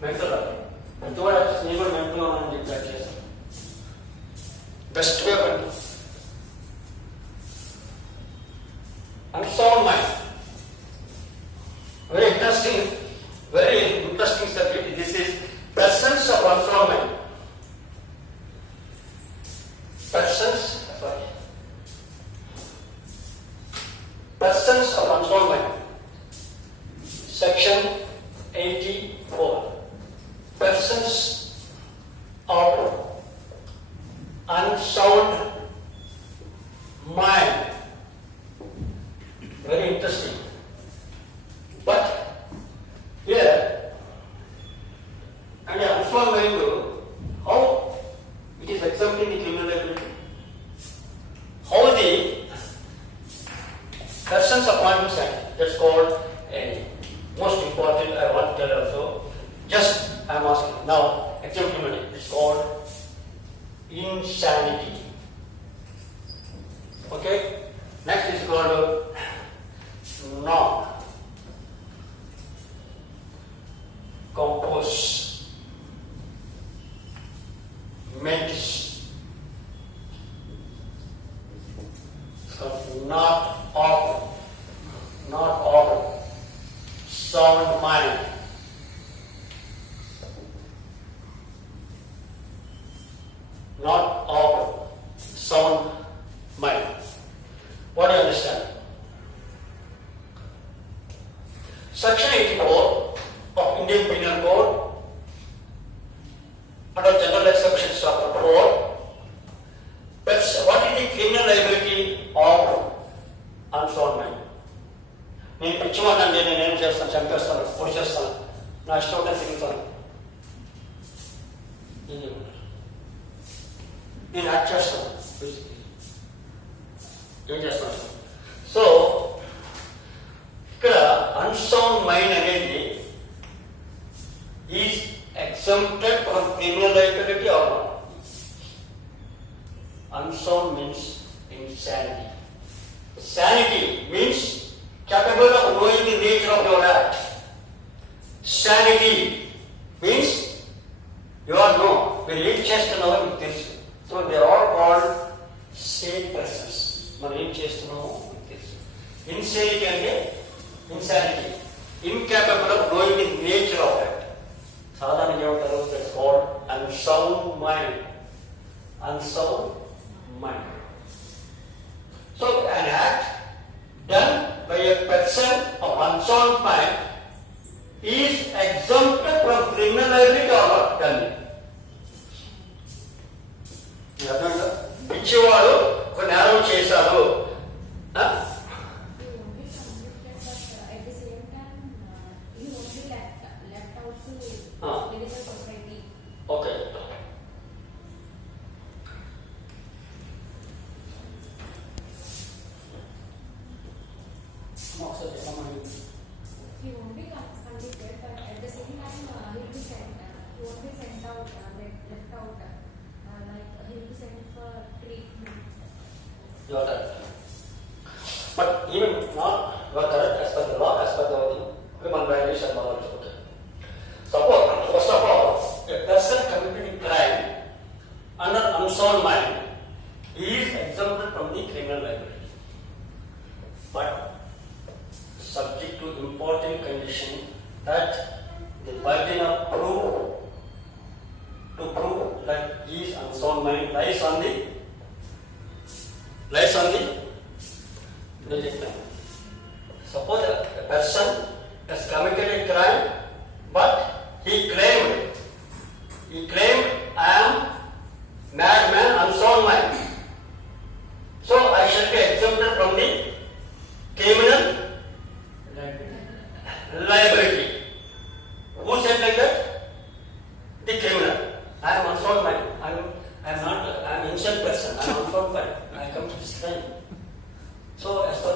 mental. But what I never mental and did that yes. Best way of unsound mind. Very interesting subject. This is presence of unsound mind. Presence of unsound mind. Section 84. Presence of unsound mind. Very interesting. But here, and unsound mind, how it is exempting the criminal liability. How the persons of mindset, that's called a most important. I want to tell also. Just I am asking now. Exemplary. It's called insanity. Okay. Next is called non-compose mentis. Not of sound mind. Not of sound mind. What do you understand? Section 84 of Indian Penal Code under General Exceptions Chapter 4. What is the criminal liability of unsound mind? నేను పిచ్చివాడిని నేనేం చేస్తాను, చంపేస్తాను, పొడి చేస్తాను, నా ఇష్టం తిరుగుతాను, నేను యాక్ట్ చేస్తాను, ఏం చేస్తాను. సో ఇక్కడ అన్సౌండ్ మైండ్ అనేది is exempted from criminal liability or not. Unsound means insanity. Sanity means capable of knowing the nature of your act. Sanity means you are no. We live just to know with this. So they are all called sane persons. We live just to know with this. Insanity and insanity. Incapable of knowing the nature of act. Sadhananga that's called unsound mind. Unsound mind. So an act done by a person of unsound mind is exempted from criminal liability or not done. పిచ్చివాడు ఒక నేరం చేశారు. Okay. He won't be convicted, but at the same time, he won't be sent out, left out, like he will be sent for treatment. You are correct. But even not, you are correct as per the law, as per the human values and morals. Okay. Suppose, first of all, a person committing crime under unsound mind is exempted from the criminal liability. But subject to important condition that the burden of proof that he is unsound mind lies on the victim. Suppose a person has committed a crime, but he claimed I am madman, unsound mind. So I shall be exempted from the criminal liability. Who said like that? The criminal. I am unsound mind. I am not. I am innocent person. I am unsound mind. I come to this crime. So as per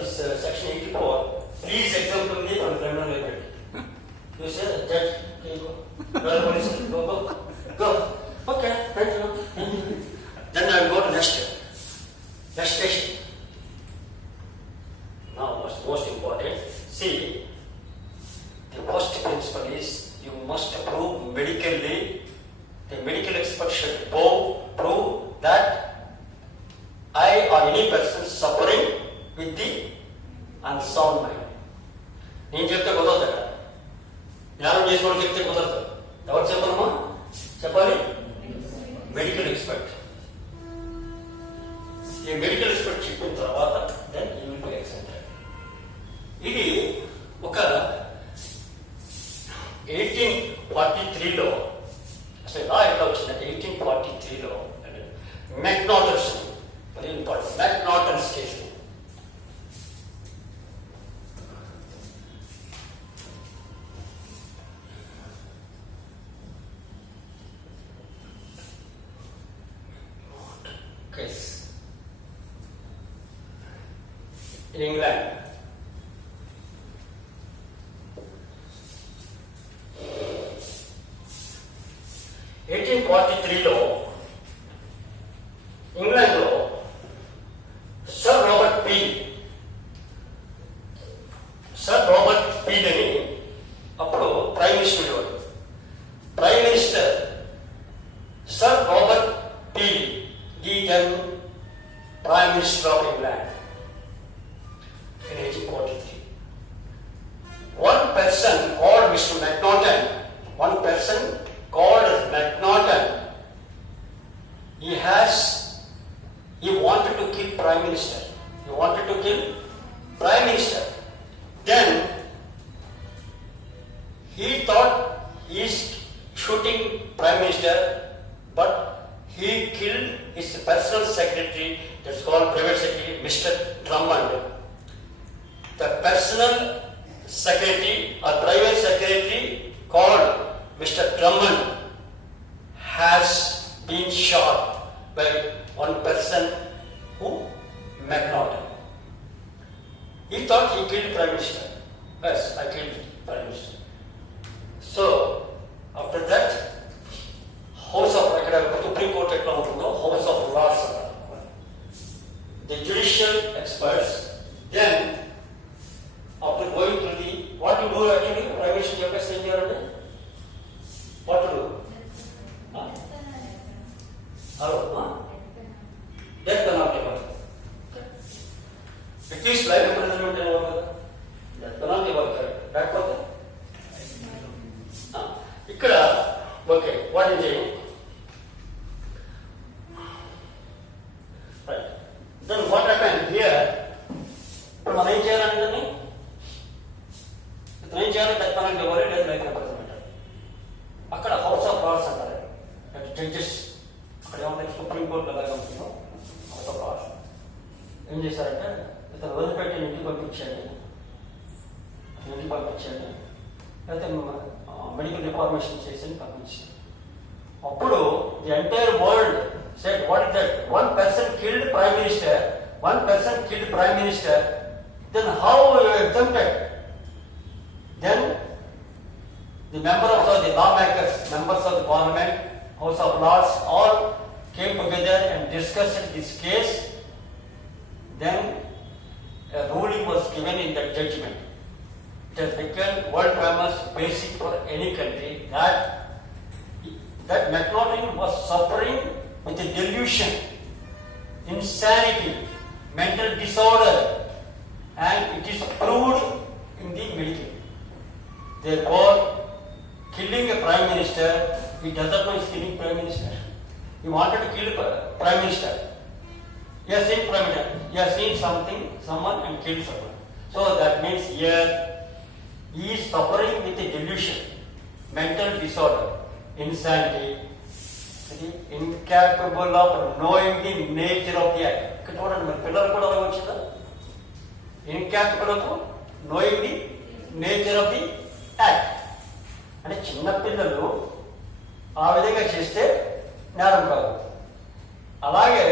this section 84, please exempt me from criminal liability. You say, Judge, can you go? Go. Okay, thank you. Then I will go to next station. Now, what's most important? See, the first principle is you must prove medically, the medical expert should prove that I or any person suffering with the unsound mind. నేను చెప్తే కుదరదు అక్కడ, జ్ఞానం చేసుకోవడం చెప్తే కుదరదు. ఎవరు చెప్పాలమ్మా? చెప్పాలి మెడికల్ ఎక్స్పర్ట్. ఈ మెడికల్ ఎక్స్పర్ట్ చెప్పిన తర్వాత then you will be accepted. ఇది ఒక 1843లో అసలు లా ఎట్లా వచ్చిందంటే 1843లో McNaughton's, very important, McNaughton's case. Case in England. In 1843లో ఇంగ్లాండ్లో సర్ రాబర్ట్ పీల్ అని అప్పుడు ప్రైమ్ మినిస్టర్ ఉండేవాడు. Prime minister sir Robert Peel became Prime Minister of England in 1843. One person called Mr. Macnaghten, he wanted to kill Prime Minister. Then he thought he is shooting Prime Minister, but he killed his personal secretary, that's called private secretary, Mr. Drummond. The personal secretary or private secretary called Mr. Drummond has been shot by one person who Macnaghten. He thought he killed Prime Minister. Yes, I killed Prime Minister. So, after that, House of Supreme Court ఎట్లా ఉంటుందో House of Lords, the judicial experts, then after going through the what to do actually, Prime Minister చెప్పేసి ఏం చేయాలంటే what to do? Death penalty. At least life imprisonment ఏమో కదా, death penalty work లేకపోతే ఇక్కడ okay what is right. Then what happened here? ఇప్పుడు మనం ఏం చేయాలంటే ఇతను ఏం చేయాలి? డెత్ పెనాల్టీ ఇవ్వాలి, లేదా లైఫ్ ఇంప్రిజన్మెంట్. అక్కడ హౌస్ ఆఫ్ లార్డ్స్ అంటారు, జడ్జెస్ అక్కడ ఏమంటే సుప్రీం కోర్టు ఎలాగా ఉంటుందో హౌస్ ఆఫ్ లార్డ్స్ ఏం చేశారంటే ఇతను వదిలిపెట్టి ఇంటికి పంపించాడు, అయితే మెడికల్ రిఫార్మేషన్ చేసి పంపించాడు. అప్పుడు the entire world said, what is that? One person killed Prime Minister, then how you exempted? Then the members of the lawmakers, members of the parliament, House of Lords, all came together and discussed this case. Then a ruling was given in that judgment. It has become world famous, basic for any country, that Macnaghten was suffering with a delusion, insanity, mental disorder, and it is proved in the medical. Therefore, killing a Prime Minister, he doesn't know he's killing Prime Minister. He wanted to kill Prime Minister. He has seen Prime Minister. He has seen someone and killed someone. So that means here he is suffering with a delusion, mental disorder, insanity, incapable of knowing the nature of the act. ఇక్కడ చూడండి మరి పిల్లలు కూడా అలా వచ్చిందా? incapable of knowing the nature of the act. అంటే చిన్నపిల్లలు ఆ విధంగా చేస్తే నేరం కాదు. అలాగే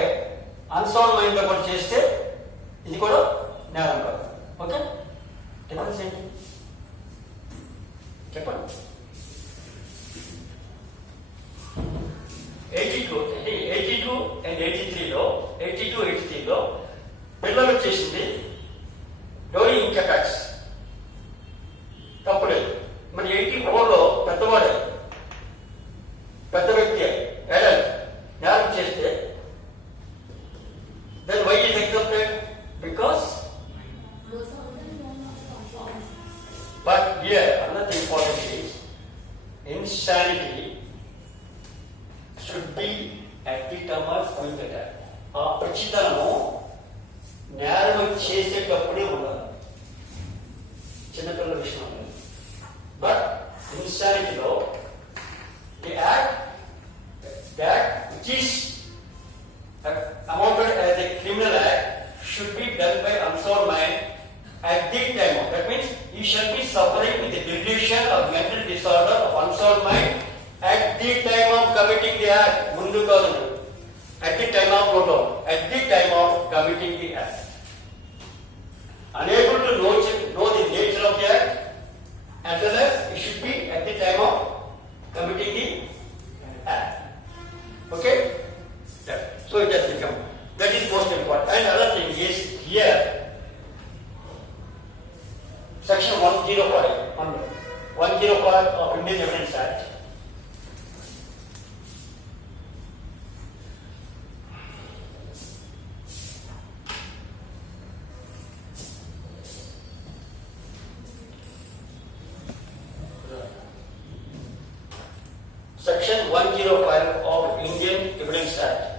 అన్సౌండ్ మైండ్ లో కూడా చేస్తే ఇది కూడా నేరం కాదు. ఓకే, డిఫరెన్స్ ఏంటి చెప్పండి. 82 and 83లో పిల్లలు చేసింది డోరీ ఇన్కెపాక్స్ తప్పులేదు. మరి 84లో పెద్దవాడు here another important is insanity should be at the time of going to that. ఆ పిచ్చితనము నేరం చేసేటప్పుడే ఉండాలి, చిన్నపిల్లల విషయంలో. బట్ ఇన్సానిటీలో the act that which is amounted as a criminal act should be done by unsound mind at the time of. That means you shall be suffering with the delusion or mental disorder of unsound mind at the time of committing the act. Mundu kaadu. At the time of note down. At the time of committing the act. Unable to know the nature of the act, as well as it should be at the time of committing the act. Okay? Yeah. So it has become. That is most important. And another thing is here, section 105 of Indian Evidence Act. Section 105 of Indian Evidence Act.